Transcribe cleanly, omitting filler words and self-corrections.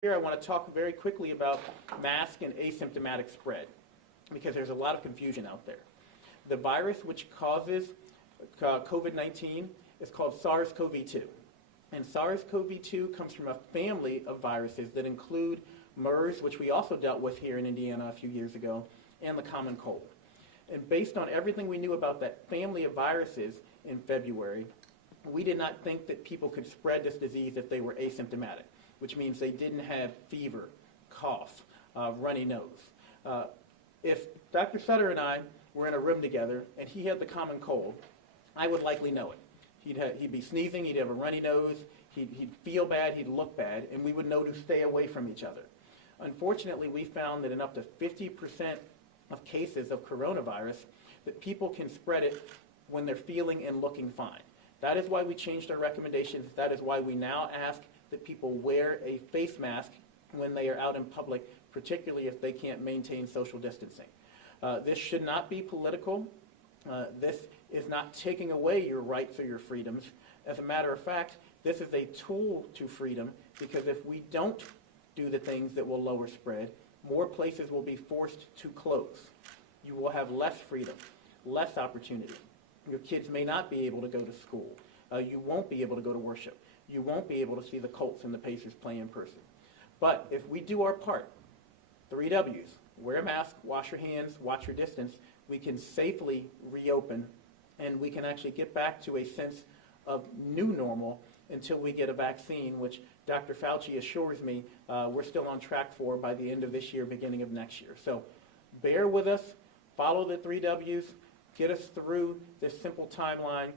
Here I want to talk very quickly about mask and asymptomatic spread because there's a lot of confusion out there. The virus which causes COVID-19 is called SARS-CoV-2. And SARS-CoV-2 comes from a family of viruses that include MERS, which we also dealt with here in Indiana a few years ago, and the common cold. And based on everything we knew about that family of viruses in February, we did not think that people could spread this disease if they were asymptomatic, which means they didn't have fever, cough, runny nose. If Dr. Sutter and I were in a room together and he had the common cold, I would likely know it. He'd be sneezing, he'd have a runny nose, he'd feel bad, he'd look bad, and we would know to stay away from each other. Unfortunately, we found that in up to 50% of cases of coronavirus, that people can spread it when they're feeling and looking fine. That is why we changed our recommendations. That is why we now ask that people wear a face mask when they are out in public, particularly if they can't maintain social distancing. This should not be political. This is not taking away your rights or your freedoms. As a matter of fact, this is a tool to freedom, because if we don't do the things that will lower spread, more places will be forced to close. You will have less freedom, less opportunity. Your kids may not be able to go to school. You won't be able to go to worship. You won't be able to see the Colts and the Pacers play in person. But if we do our part, 3 W's, wear a mask, wash your hands, watch your distance, we can safely reopen, and we can actually get back to a sense of new normal until we get a vaccine, which Dr. Fauci assures me we're still on track for by the end of this year, beginning of next year. So bear with us, follow the 3 W's, get us through this simple timeline,